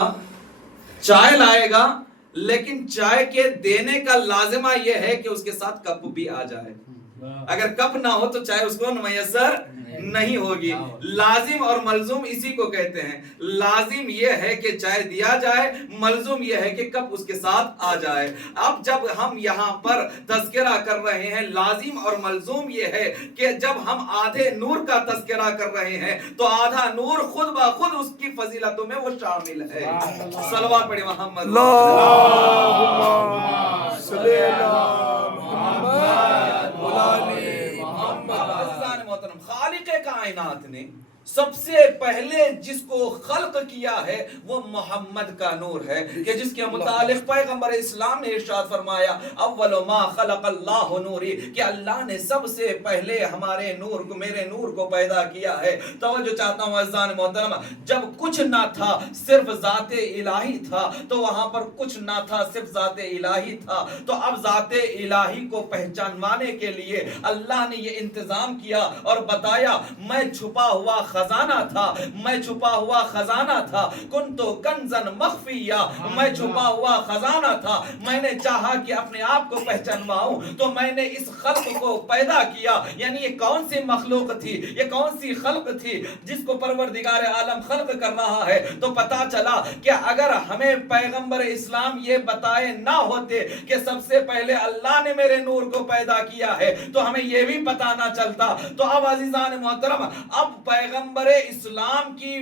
چائے لائے گا لیکن چائے کے دینے کا لازمہ یہ ہے کہ اس کے ساتھ کپ بھی آ جائے. اگر کپ نہ ہو تو چائے اس کو میسر نہیں ہوگی. لازم اور ملزوم اسی کو کہتے ہیں. لازم یہ ہے کہ چائے دیا جائے, ملزوم یہ ہے کہ کپ اس کے ساتھ آ جائے. اب جب ہم یہاں پر تذکرہ کر رہے ہیں, لازم اور ملزوم یہ ہے کہ جب ہم آدھے نور کا تذکرہ کر رہے ہیں تو آدھا نور خود بخود اس کی فضیلتوں میں وہ شامل ہے. صلوات پڑھیں محمد اللہم صلی علی محمد وعلی محمد. عزیزان محترم, خالق کائنات نے سب سے پہلے جس کو خلق کیا ہے وہ محمد کا نور ہے, کہ جس کے متعلق پیغمبر اسلام نے ارشاد فرمایا اول ما خلق اللہ نوری, کہ اللہ نے سب سے پہلے ہمارے نور کو, میرے نور کو پیدا کیا ہے. توجہ چاہتا ہوں عزیزان محترم, جب کچھ نہ تھا صرف ذات الہی تھا تو وہاں پر کچھ نہ تھا صرف ذات الہی تھا, تو اب ذات الہی کو پہچانوانے کے لیے اللہ نے یہ انتظام کیا اور بتایا میں چھپا ہوا خزانہ تھا, میں چھپا ہوا خزانہ تھا, کنتو کنزن مخفیہ, میں چھپا ہوا خزانہ تھا. میں نے چاہا کہ اپنے آپ کو پہچانواؤں تو میں نے اس خلق کو پیدا کیا. یعنی یہ کون سی مخلوق تھی, یہ کون سی خلق تھی جس کو پروردگار عالم خلق کر رہا ہے. تو پتا چلا کہ اگر ہمیں پیغمبر اسلام یہ بتائے نہ ہوتے کہ سب سے پہلے اللہ نے میرے نور کو پیدا کیا ہے تو ہمیں یہ بھی پتا نہ چلتا. تو اب عزیزان محترم, اب پیغمبر اسلام کی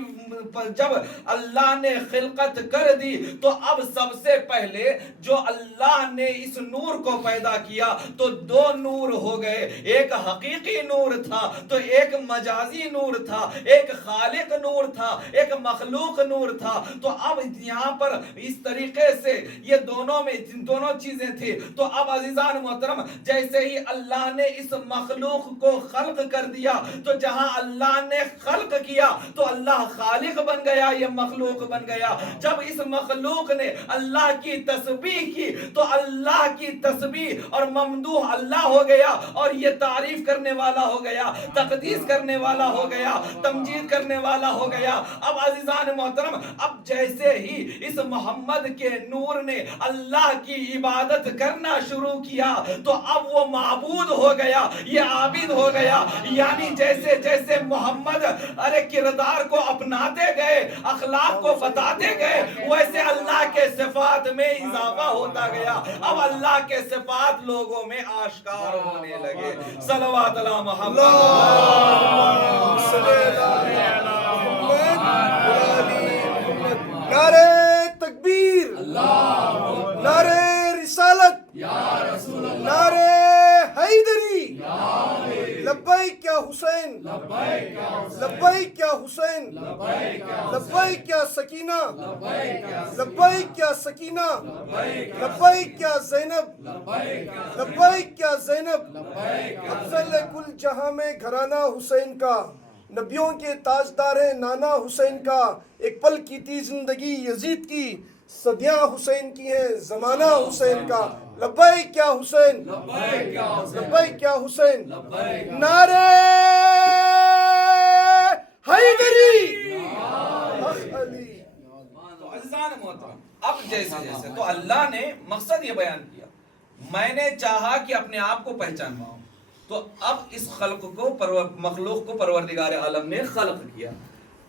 جب اللہ نے خلقت کر دی تو اب سب سے پہلے جو اللہ نے اس نور کو پیدا کیا تو دو نور ہو گئے, ایک حقیقی نور تھا تو ایک مجازی نور تھا, ایک خالق نور تھا, ایک مخلوق نور تھا. تو اب یہاں پر اس طریقے سے یہ دونوں چیزیں تھی. تو اب عزیزان محترم, جیسے ہی اللہ نے اس مخلوق کو خلق کر دیا تو جہاں اللہ نے خلق کیا تو اللہ خالق بن گیا, یہ مخلوق بن گیا. جب اس مخلوق نے اللہ کی تسبیح کی تو اللہ کی تسبیح اور ممدوح اللہ ہو گیا, اور یہ تعریف کرنے والا ہو گیا, تقدیس کرنے والا ہو گیا, تمجید کرنے والا ہو گیا. اب عزیزان محترم, اب جیسے ہی اس محمد کے نور نے اللہ کی عبادت کرنا شروع کیا تو اب وہ معبود ہو گیا, یہ عابد ہو گیا. یعنی جیسے جیسے محمد کردار کو اپناتے گئے, اخلاق کو بتاتے گئے, ویسے اللہ کے صفات میں اضافہ ہوتا گیا. اب اللہ کے صفات لوگوں میں آشکار ہونے لگے. صلوات علی محمد صلی علی محمد وعلی محمد. نعرہ تکبیر, نعرہ رسالت, نعرہ حیدری, لبیک یا حسین, لبیک یا حسین, لبیک یا سکینہ, لبیک یا سکینہ, لبیک یا زینب, لبیک یا زینب. افضل کل جہاں میں گھرانہ حسین کا, نبیوں کے تاجدار ہیں نانا حسین کا. ایک پل کی تھی زندگی یزید کی, صدیاں حسین کی ہیں زمانہ حسین کا. لبیک یا حسین, لبیک یا حسین, نعرہ حیدری, علی. تو عزیزان محترم, اب جیسے جیسے تو اللہ نے مقصد یہ بیان کیا, میں نے چاہا کہ اپنے آپ کو پہچانواؤں تو اب اس خلق کو مخلوق کو پروردگار عالم نے خلق کیا.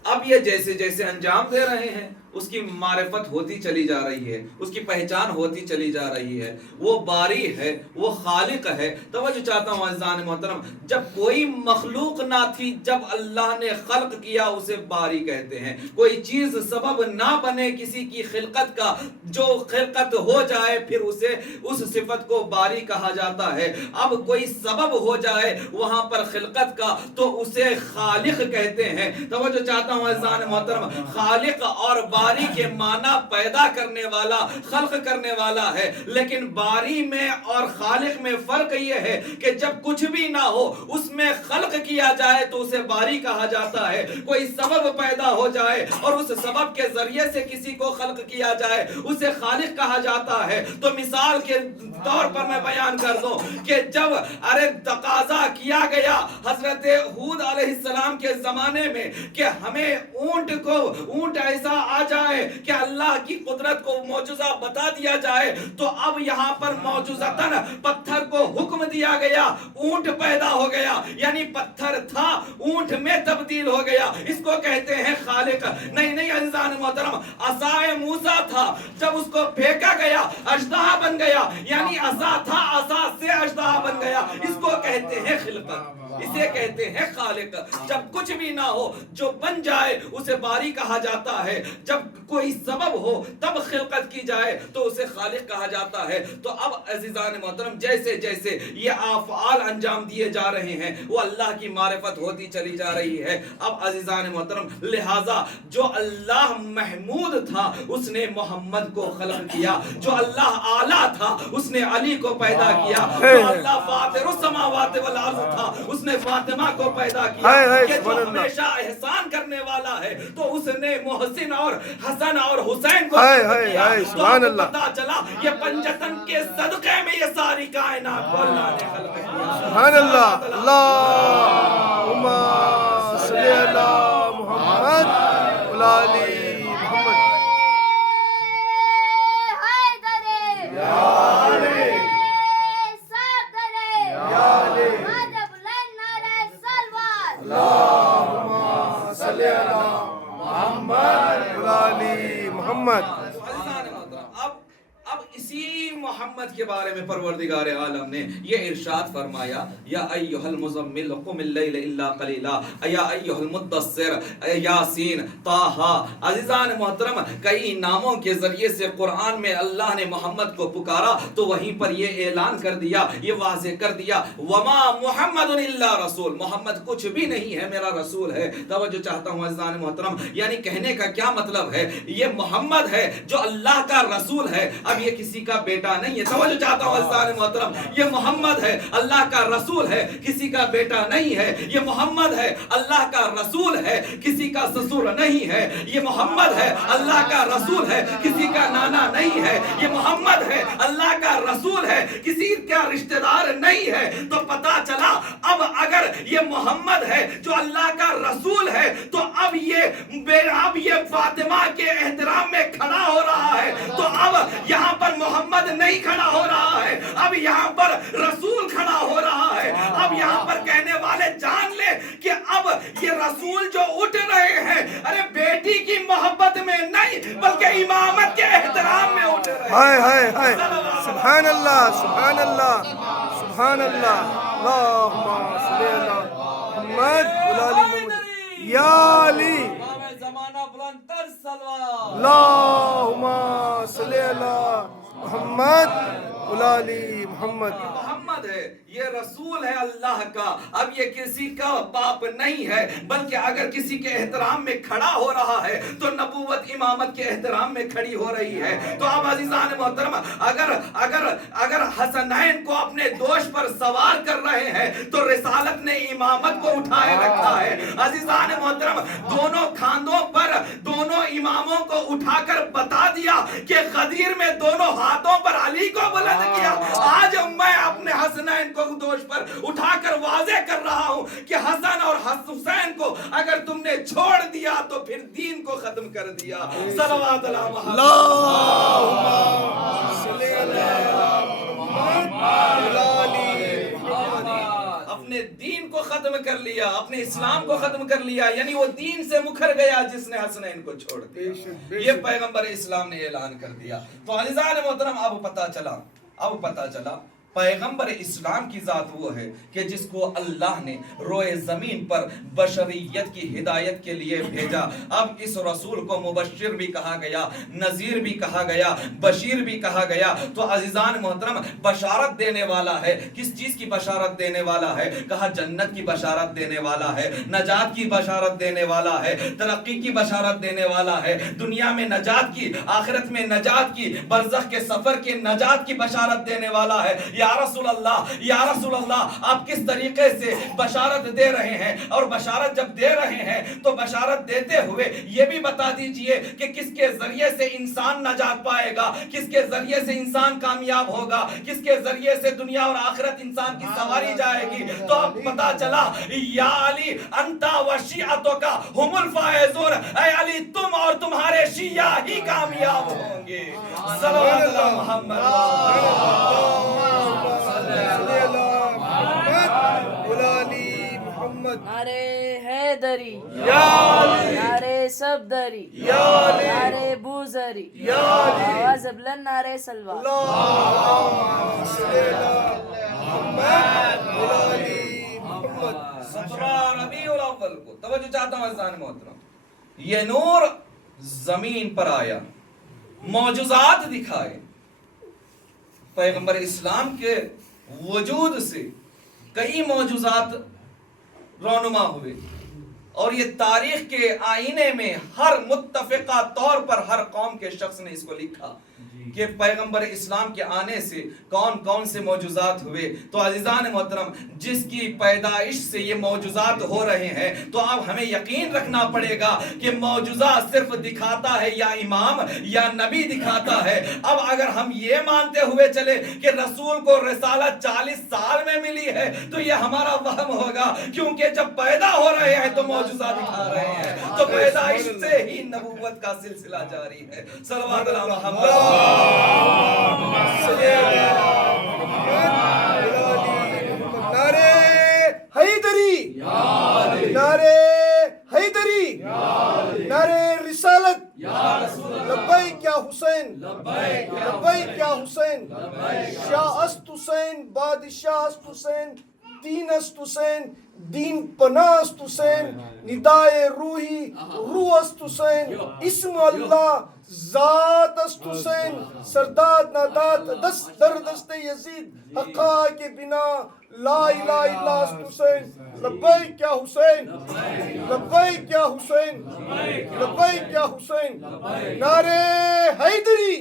اب یہ جیسے جیسے انجام دے رہے ہیں اس کی معرفت ہوتی چلی جا رہی ہے, اس کی پہچان ہوتی چلی جا رہی ہے. وہ باری ہے, وہ خالق ہے. توجہ چاہتا ہوں عزیزان محترم, جب کوئی مخلوق نہ تھی, جب اللہ نے خلق کیا اسے باری کہتے ہیں. کوئی چیز سبب نہ بنے کسی کی خلقت کا, جو خلقت ہو جائے پھر اسے اس صفت کو باری کہا جاتا ہے. اب کوئی سبب ہو جائے وہاں پر خلقت کا تو اسے خالق کہتے ہیں. توجہ چاہتا ہوں عزیزان محترم, خالق اور باری کے معنی پیدا کرنے والا, خلق کرنے والا ہے. لیکن باری میں اور خالق میں فرق یہ ہے کہ جب کچھ بھی نہ ہو اس میں خلق کیا جائے تو اسے باری کہا جاتا ہے. کوئی سبب پیدا ہو جائے اور اس سبب کے ذریعے سے کسی کو خلق کیا جائے اسے خالق کہا جاتا ہے. تو مثال کے طور پر میں بیان کر دوں کہ جب تقاضا کیا گیا حضرت ہود علیہ السلام کے زمانے میں کہ ہمیں اونٹ ایسا آ جائے کہ اللہ کی قدرت کو معجزہ بتا دیا جائے تو اب یہاں پر معجزتاً پتھر کو حکم دیا گیا، اونٹ پیدا ہو گیا، یعنی پتھر تھا اونٹ میں تبدیل ہو گیا، اس کو کہتے ہیں خالق۔ نہیں عزیزان محترم، عصائے موسیٰ تھا، جب اس کو پھینکا گیا اژدہا بن گیا، یعنی عصا تھا، عصا سے اژدہا بن گیا، اس کو کہتے ہیں خلقت، اسے کہتے ہیں خالق۔ جب کچھ بھی نہ ہو جو بن جائے اسے باری کہا جاتا ہے، جب کوئی سبب ہو تب خلقت کی جائے تو اسے خالق کہا جاتا ہے۔ تو اب عزیزان محترم جیسے جیسے یہ افعال انجام دیے جا رہے ہیں وہ اللہ کی معرفت ہوتی چلی جا رہی ہے۔ اب عزیزان محترم لہٰذا جو اللہ محمود تھا اس نے محمد کو خلق کیا، جو اللہ اعلیٰ تھا اس نے علی کو پیدا کیا، جو اللہ فاطر السماوات والارض تھا اس نے فاطمہ کو پیدا کیا، کہ جو ہمیشہ احسان کرنے والا ہے تو اس نے محسن اور حسن اور حسین کو پیدا کیا۔ تو اب پتا چلا یہ پنجتن کے صدقے میں یہ ساری کائنات کو اللہ نے خلق کیا۔ سبحان اللہ، اللہم صلی علی محمد وعلی محمد۔ اللہم صلی علی محمد وعلی محمد۔ اب اسی محمد کے بارے میں پروردگار عالم نے یہ ارشاد فرمایا، یا ایھا المزمل قم اللیل الا قلیلا، یا ایھا المدثر، یاسین، طٰہٰ۔ عزیزان محترم کئی ناموں کے ذریعے سے قرآن میں اللہ نے محمد کو پکارا تو وہیں پر یہ اعلان کر دیا، یہ واضح کر دیا، وما محمد الا رسول، محمد کچھ بھی نہیں ہے میرا رسول ہے۔ توجہ چاہتا ہوں عزیزان محترم، یعنی کہنے کا کیا مطلب ہے، یہ محمد ہے جو اللہ کا رسول ہے، اب یہ کسی کا بیٹا نہیں ہے۔ توجہ چاہتا ہوں عزیزان محترم، یہ محمد ہے اللہ کا رسول ہے، کسی کا بیٹا نہیں ہے۔ یہ محمد ہے اللہ کا رسول ہے، کسی کا سسر نہیں ہے۔ یہ محمد ہے اللہ کا رسول ہے، کسی کا نانا نہیں ہے۔ یہ محمد ہے اللہ کا رسول ہے، کسی کا رشتہ دار نہیں ہے۔ تو پتا چلا اب اگر یہ محمد ہے جو اللہ کا رسول ہے تو اب یہ فاطمہ کے احترام میں کھڑا ہو رہا ہے، تو اب یہاں پر محمد نہیں کھڑا ہو رہا ہے، اب یہاں پر رسول کھڑا ہو رہا ہے۔ اب یہاں پر کہنے والے جان لے کہ اب یہ رسول جو اٹھ رہے ہیں ارے بیٹی کی محبت میں نہیں بلکہ امامت کے احترام میں اٹھ رہے ہیں۔ ہائے ہائے ہائے، سبحان اللہ سبحان اللہ سبحان اللہ، اللہم صلی علی محمد وعلی محمد، یا علی زمانہ بلند تر سلوات، اللہم صلی علی محمد وعلی محمد۔ محمد ہے، یہ رسول ہے اللہ کا، اب یہ کسی کا باپ نہیں ہے بلکہ اگر کسی کے احترام میں کھڑا ہو رہا ہے تو نبوت امامت کے احترام میں کھڑی ہو رہی ہے۔ تو اب عزیزان محترم اگر حسنین کو اپنے دوش پر سوار کر رہے ہیں تو رسالت نے امامت کو اٹھائے رکھا ہے۔ عزیزان محترم دونوں کھاندوں پر دونوں اماموں کو اٹھا کر بتا دیا کہ غدیر میں دونوں ہاتھوں پر علی کو بلند کیا۔ آج میں اپنے حسنین کو دوش پر اٹھا کر واضح کر رہا ہوں کہ حسن اور حسین کو اگر تم نے چھوڑ دیا تو پھر دین کو ختم کر دیا۔ صلوات اللہ محمد، اللہم صلی علی محمد وعلی محمد۔ اپنے دین کو ختم کر لیا، اپنے اسلام کو ختم کر لیا، یعنی وہ دین سے مکر گیا جس نے حسنین کو چھوڑ دیا۔ یہ پیغمبر اسلام نے اعلان کر دیا۔ تو عزیزان محترم اب پتا چلا پیغمبر اسلام کی ذات وہ ہے کہ جس کو اللہ نے روئے زمین پر بشریت کی ہدایت کے لیے بھیجا۔ اب اس رسول کو مبشر بھی کہا گیا، نذیر بھی کہا گیا، بشیر بھی کہا گیا۔ تو عزیزان محترم بشارت دینے والا ہے، کس چیز کی بشارت دینے والا ہے؟ کہا جنت کی بشارت دینے والا ہے، نجات کی بشارت دینے والا ہے، ترقی کی بشارت دینے والا ہے، دنیا میں نجات کی، آخرت میں نجات کی، برزخ کے سفر کے نجات کی بشارت دینے والا ہے۔ یا رسول اللہ آپ کس طریقے سے بشارت دے رہے ہیں، اور بشارت جب دے رہے ہیں تو بشارت دیتے ہوئے یہ بھی بتا دیجئے کہ کس کے ذریعے سے انسان نجات پائے گا، کس کے ذریعے سے انسان کامیاب ہوگا، کس کے ذریعے سے دنیا اور آخرت انسان کی سواری جائے گی۔ تو اب پتا چلا یا علی انتا و شیعتک ہم الفائزون، اے علی تم اور تمہارے شیعہ ہی کامیاب ہوں گے۔ صلوات اللہ محمد نعرے حیدری، یا علی، نعرے صفدری، یا علی، نعرے بوزری، یا علی، آواز بلند نعرے سلوات۔ اللہم صلی علی محمد وعلی محمد۔ 17 ربیع الاول کو توجہ چاہتا ہوں عزیزان محترم، یہ نور زمین پر آیا، معجزات دکھائے، پیغمبر اسلام کے وجود سے کئی معجزات رونما ہوئے، اور یہ تاریخ کے آئینے میں ہر متفقہ طور پر ہر قوم کے شخص نے اس کو لکھا کہ پیغمبر اسلام کے آنے سے کون کون سے معجزات ہوئے۔ تو عزیزان محترم، جس کی پیدائش سے یہ معجزات ہو رہے ہیں، تو اب ہمیں یقین رکھنا پڑے گا کہ معجزہ صرف دکھاتا ہے یا امام یا نبی دکھاتا ہے۔ اب اگر ہم یہ مانتے ہوئے چلے کہ رسول کو رسالت 40 سال میں ملی ہے تو یہ ہمارا وہم ہوگا، کیونکہ جب پیدا ہو رہے ہیں تو معجزہ دکھا رہے ہیں، تو پیدائش سے ہی نبوت کا سلسلہ جاری ہے۔ صلوات اللہ محمد۔ نعرے حیدری، نعرے حیدری، نعرے رسالت، لبیک یا حسین، لبیک یا حسین، شاہ است حسین، بادشاہ است حسین، دین است حسین، دین پناہ است حسین، ندائے روحی روح است حسین، اسم اللہ ذات است حسین، سرداد نادات دست در دست یزید، حقا کے بنا لا الہ الا است حسین، لبیک یا حسین، لبیک یا حسین، لبیک یا حسین، نعرے حیدری۔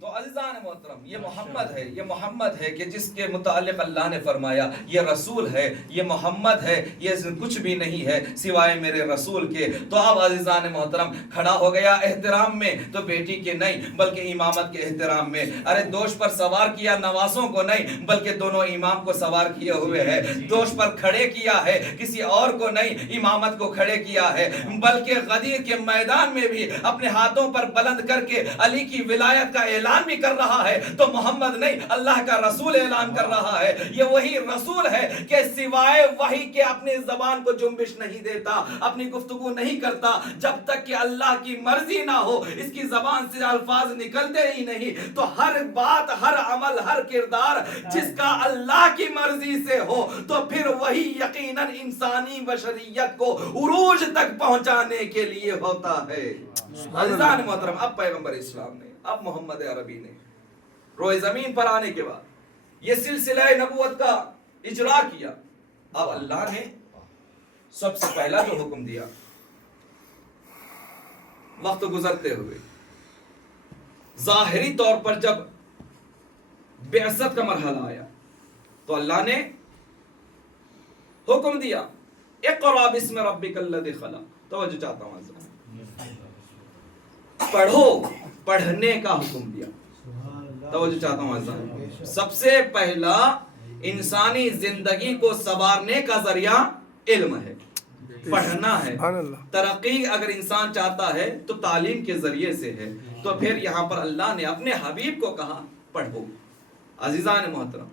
تو عزیزان محترم، یہ محمد ہے، یہ محمد ہے کہ جس کے متعلق اللہ نے فرمایا یہ رسول ہے، یہ محمد ہے، یہ کچھ بھی نہیں ہے سوائے میرے رسول کے۔ تو اب عزیزان محترم کھڑا ہو گیا احترام میں، تو بیٹی کے نہیں بلکہ امامت کے احترام میں۔ ارے دوش پر سوار کیا نوازوں کو نہیں بلکہ دونوں امام کو سوار کیے ہوئے ہے۔ دوش پر کھڑے کیا ہے کسی اور کو نہیں، امامت کو کھڑے کیا ہے، بلکہ غدیر کے میدان میں بھی اپنے ہاتھوں پر بلند کر کے علی کی ولایت کا اعلان بھی کر رہا ہے۔ تو محمد نہیں، اللہ کا رسول اعلان کر رہا ہے۔ یہ وہی رسول ہے کہ سوائے وحی کے اپنی زبان کو جنبش نہیں دیتا، اپنی گفتگو نہیں کرتا جب تک کہ اللہ کی مرضی نہ ہو، اس کی زبان سے الفاظ نکلتے ہی نہیں۔ تو ہر بات، ہر عمل، ہر کردار جس کا اللہ کی مرضی سے ہو تو پھر وہی یقیناً انسانی بشریت کو عروج تک پہنچانے کے لیے ہوتا ہے۔ عزیزان محترم، اب پیغمبر اسلام نے، اب محمد عربی نے روئے زمین پر آنے کے بعد یہ سلسلہ نبوت کا اجرا کیا۔ اب اللہ نے سب سے پہلا جو حکم دیا، وقت گزرتے ہوئے ظاہری طور پر جب بعثت کا مرحلہ آیا تو اللہ نے حکم دیا اقرأ بسم ربک الذی خلق۔ توجہ چاہتا ہوں پڑھو، پڑھنے کا حکم دیا۔ توجہ چاہتا ہوں سب سے پہلا انسانی زندگی کو سنوارنے کا ذریعہ علم ہے، پڑھنا ہے۔ ترقی اگر انسان چاہتا ہے تو تعلیم کے ذریعے سے ہے۔ تو پھر یہاں پر اللہ نے اپنے حبیب کو کہا پڑھو۔ عزیزان محترم،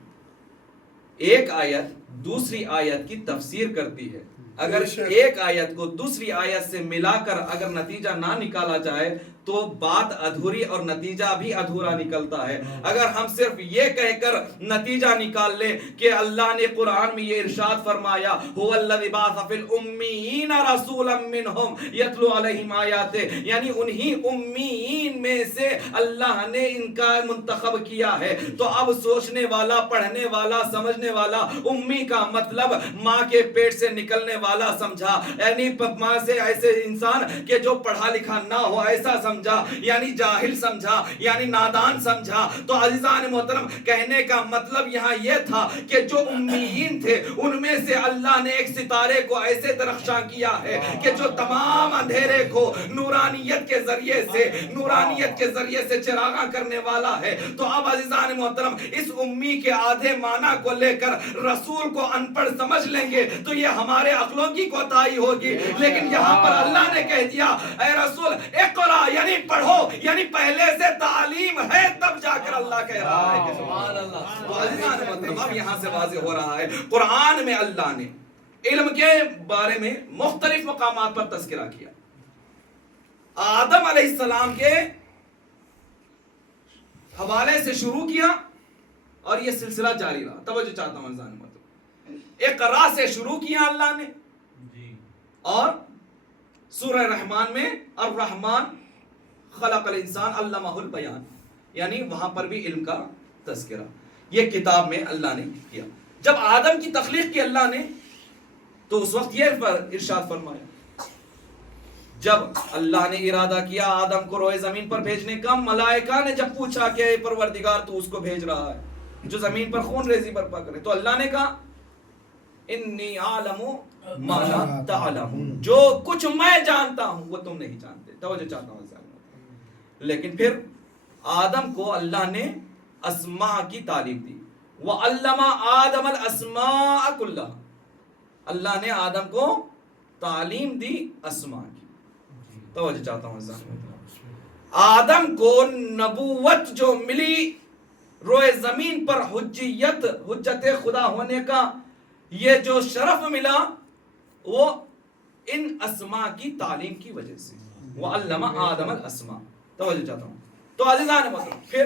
ایک آیت دوسری آیت کی تفسیر کرتی ہے۔ اگر ایک آیت کو دوسری آیت سے ملا کر اگر نتیجہ نہ نکالا جائے تو بات ادھوری اور نتیجہ بھی ادھورا نکلتا ہے۔ اگر ہم صرف یہ کہہ کر نتیجہ نکال لیں کہ اللہ نے قرآن میں یہ ارشاد فرمایا هو الذی بعث فی الامیین رسولا منہم یتلو علیہم آیاتہ، یعنی انہی امیین میں سے اللہ نے ان کا منتخب کیا ہے، تو اب سوچنے والا، پڑھنے والا، سمجھنے والا امی کا مطلب ماں کے پیٹ سے نکلنے والا سمجھا، یعنی ماں سے ایسے انسان کہ جو پڑھا لکھا نہ ہو ایسا سمجھا۔ سمجھا یعنی جاہل سمجھا یعنی نادان سمجھا. تو عزیزان محترم کہنے کا مطلب یہاں یہ تھا کہ جو امیین تھے ان میں سے اللہ نے ایک ستارے کو ایسے درخشاں کیا ہے کہ جو تمام اندھیرے کو نورانیت کے ذریعے سے چراغاں کرنے والا ہے. تو اب عزیزان محترم اس امی کے آدھے معنی کو لے کر رسول کو ان پڑھ سمجھ لیں گے تو یہ ہمارے عقلوں کی کوتاہی ہوگی. لیکن یہاں پر اللہ نے کہہ دیا اے رسول اقرا یعنی پڑھو, یعنی پہلے سے تعلیم ہے تب جا کر اللہ کہہ رہا ہے کہ سبحان اللہ. تو عزیزان محترم اب یہاں سے واضح ہو رہا ہے قرآن میں اللہ نے علم کے بارے میں مختلف مقامات پر تذکرہ کیا. آدم علیہ السلام کے حوالے سے شروع کیا اور یہ سلسلہ جاری رہا. توجہ چاہتا ہوں عزیزان محترم, اقرا سے شروع کیا اللہ نے اور سورہ رحمان میں الرحمن خلق الانسان علمہ البیان یعنی وہاں پر بھی علم کا تذکرہ یہ کتاب میں اللہ نے کیا. جب آدم کی تخلیق کی اللہ نے تو اس وقت یہ ارشاد فرمایا, جب اللہ نے ارادہ کیا آدم کو روئے زمین پر بھیجنے کا, ملائکہ نے جب پوچھا کہ اے پروردگار تو اس کو بھیج رہا ہے جو زمین پر خون ریزی برپا کرے, تو اللہ نے کہا انی عالم ما لا تعلمون, جو کچھ میں جانتا ہوں وہ تم نہیں جانتے. توجہ چاہتا ہوں. لیکن پھر آدم کو اللہ نے اسماء کی تعلیم دی. وَعَلَّمَ آدَمَ الْأَسْمَاءَ كُلَّهَا, اللہ نے آدم کو تعلیم دی اسماء کی. توجہ چاہتا ہوں. آدم کو نبوت جو ملی روئے زمین پر حجت خدا ہونے کا یہ جو شرف ملا وہ ان اسماء کی تعلیم کی وجہ سے. وَعَلَّمَ آدَمَ الْأَسْمَاءَ. توجہ چاہتا ہوں. تو عزیزان محترم پھر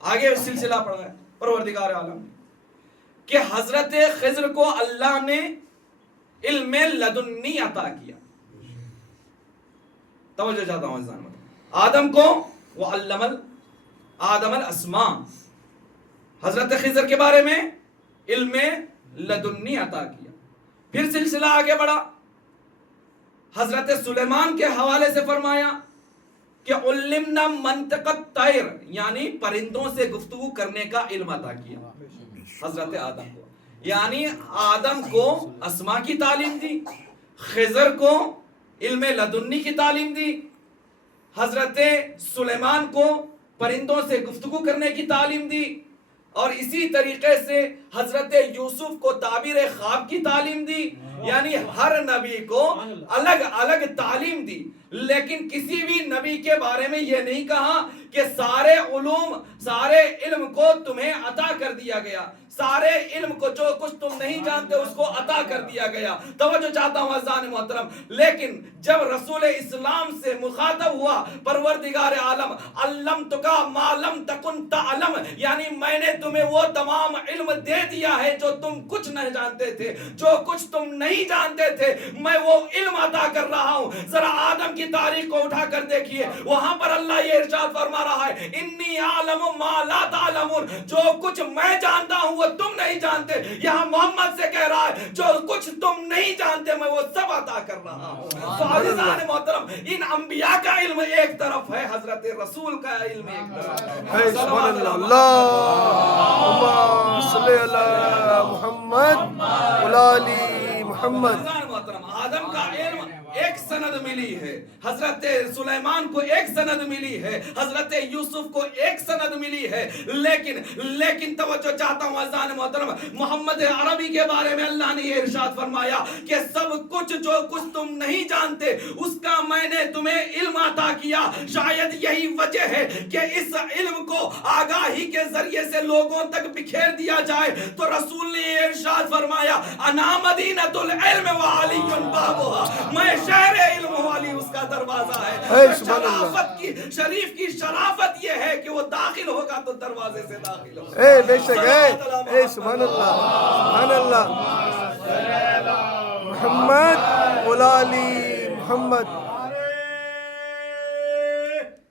آگے سلسلہ پڑھا ہے پروردگار عالم کہ حضرت خضر کو اللہ نے علم لدنی عطا کیا. توجہ چاہتا ہوں عزیزان محترم, آدم کو وَعَلَّمَ آدَمَ الْأَسْمَاءَ, حضرت خضر کے بارے میں علم لدنی عطا کیا. پھر سلسلہ آگے بڑھا, حضرت سلیمان کے حوالے سے فرمایا کہ علمنا منطق الطیر یعنی پرندوں سے گفتگو کرنے کا علم عطا کیا حضرت آدم کو. یعنی آدم کو اسماء کی تعلیم دی, خضر کو علم لدنی کی تعلیم دی, حضرت سلیمان کو پرندوں سے گفتگو کرنے کی تعلیم دی, اور اسی طریقے سے حضرت یوسف کو تعبیر خواب کی تعلیم دی. یعنی ہر نبی کو الگ الگ تعلیم دی, لیکن کسی بھی نبی کے بارے میں یہ نہیں کہا کہ سارے علوم سارے علم کو تمہیں عطا کر دیا گیا, سارے علم کو جو کچھ تم نہیں جانتے اس کو عطا کر دیا گیا. توجہ چاہتا ہوں عزیزان محترم, لیکن جب رسول اسلام سے مخاطب ہوا پروردگار عالم علمتک ما لم تکن تعلم, یعنی میں نے تمہیں وہ تمام علم دے دیا ہے جو تم کچھ نہیں جانتے تھے, جو کچھ تم نہیں جانتے تھے میں وہ علم عطا کر رہا ہوں. ذرا آدم کی تاریخ کو اٹھا کر دیکھیے, وہاں پر اللہ یہ ارشاد فرما رہا ہے انی عالم ما لا تعلمون, جو کچھ میں جانتا ہوں وہ تم نہیں جانتے. یہاں محمد سے کہہ رہا ہے جو کچھ تم نہیں جانتے میں وہ سب عطا کر رہا ہوں. تو عزیزان محترم ان انبیاء کا علم ایک طرف ہے, حضرت رسول کا علم ایک طرف ہے. سبحان اللہ, اللہم صلی علی محمد وعلی محمد. محترم آدم کا علم ایک سند ملی ہے, حضرت سلیمان کو ایک سند ملی ہے, حضرت یوسف کو ایک سند ملی ہے, لیکن توجہ چاہتا ہوں عزیزان محترم محمد عربی کے بارے میں اللہ نے یہ ارشاد فرمایا کہ سب کچھ جو کچھ تم نہیں جانتے اس کا میں نے تمہیں علم عطا کیا. شاید یہی وجہ ہے کہ اس علم کو آگاہی کے ذریعے سے لوگوں تک بکھیر دیا جائے. تو رسول نے یہ ارشاد فرمایا انا مدینۃ العلم وعلی بابها, میں شہر علم والی اس کا دروازہ ہے. شرافت کی شریف کی شرافت یہ ہے کہ وہ داخل ہوگا تو دروازے سے داخل ہوگا. اے بے شک ہے, سبحان اللہ, سبحان اللہ, محمد وعلی محمد.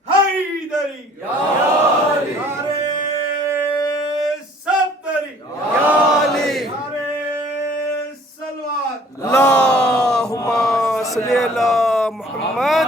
حیدری یاری صفدری یالی سلوات اللہم صلی علی محمد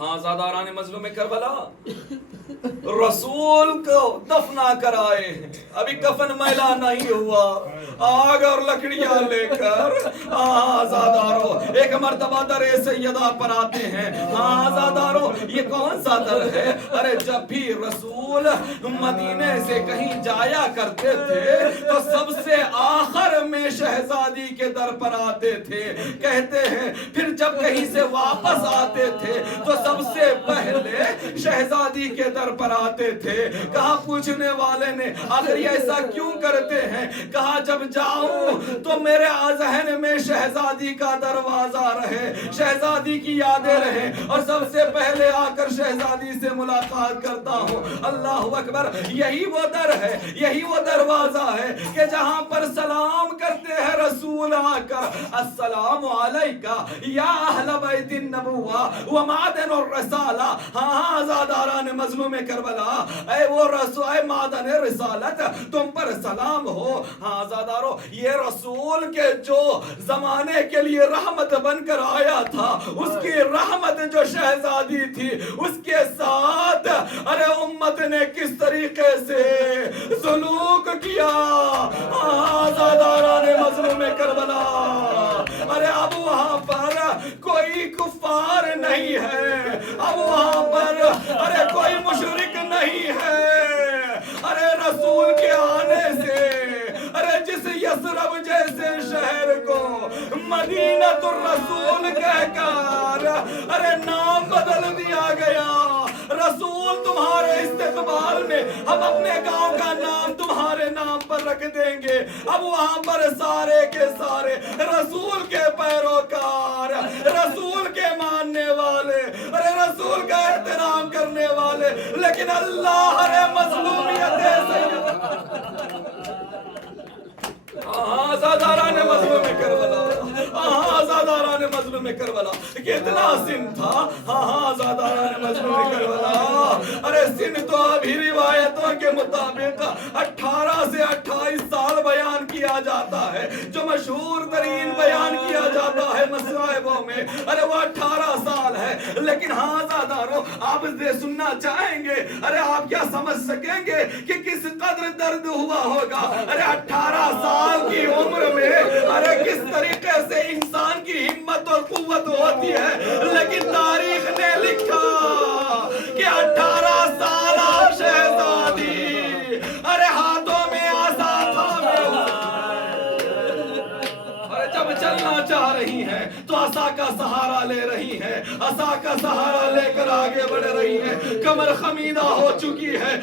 ہاں زاداران مظلوم کربلا رسول کو دفنا کرائے ہیں، ابھی کفن میلا نہیں ہوا، آگ اور لکڑیاں لے کر آزادارو ایک مرتبہ در سیدہ پر آتے ہیں۔ آزادارو یہ کون سا در ہے؟ ارے جب بھی رسول مدینے سے کہیں جایا کرتے تھے تو سب سے آخر میں شہزادی کے در پر آتے تھے، کہتے ہیں پھر جب کہیں سے واپس آتے تھے تو سب سے پہلے شہزادی کے در پر آتے تھے۔ کہا پوچھنے والے نے آخر یہ ایسا کیوں کرتے ہیں؟ کہا جب جاؤں تو میرے ذہن میں شہزادی کا دروازہ رہے، شہزادی کی یادیں رہیں، اور سب سے پہلے آ کر شہزادی سے ملاقات کرتا ہوں۔ اللہ اکبر، یہی وہ در ہے، یہی وہ دروازہ ہے کہ جہاں پر سلام کرتے ہیں رسول آ کر، السلام علیکہ یا اہل بیت النبوہ و معدن الرسالہ۔ ہاں زاداران مظلوم کربلا، اے وہ رسول، اے معدن رسالت، تم پر سلام ہو۔ ہاں زادارو یہ رسول کے جو زمانے کے لیے رحمت بن کر آیا تھا، اس کی رحمت جو شہزادی تھی، اس کے ساتھ ارے امت نے کس طریقے سے سلوک کیا۔ زاداران مظلوم کربلا، ارے اب وہاں پر کوئی کفار نہیں ہے، اب وہاں پر ارے کوئی مشرک نہیں ہے۔ ارے رسول کے آنے سے ارے جس یثرب جیسے شہر کو مدینہ الرسول کہہ کر ارے نام بدل دیا گیا۔ رسول تمہارے استقبال میں ہم اپنے گاؤں کا نام تمہارے نام پر رکھ دیں گے۔ اب وہاں پر سارے کے سارے رسول کے پیروکار، رسول کے ماننے والے، ارے رسول کا احترام کرنے والے، لیکن اللہ ارے مظلومیت زاداران مظلوم کربلا، زاداران مظلوم کربلا، کتنا سن تھا؟ زاداران مظلوم کربلا، ارے سن تو ابھی روایتوں کے مطابق 18 سے 28 سال بیان کیا جاتا ہے، جو مشہور ترین بیان کیا جاتا ہے مصائبوں میں، ارے وہ 18 سال ہے۔ لیکن زادارو آپ سننا چاہیں گے، ارے آپ کیا سمجھ سکیں گے کہ کس قدر درد ہوا ہوگا؟ ارے 18 سال کی عمر میں ارے کس طریقے سے انسان کی ہمت اور قوت ہوتی ہے، لیکن تاریخ نے لکھا کہ 18 سال آپ شہزادی ارے ہاتھوں میں عصا تھامے ارے جب چلنا چاہ رہی ہیں تو عصا کا سہارا لے رہی ہیں، عصا کا سہارا لے کر آگے بڑھ رہی ہیں، کمر خمیدہ ہو چکی ہے۔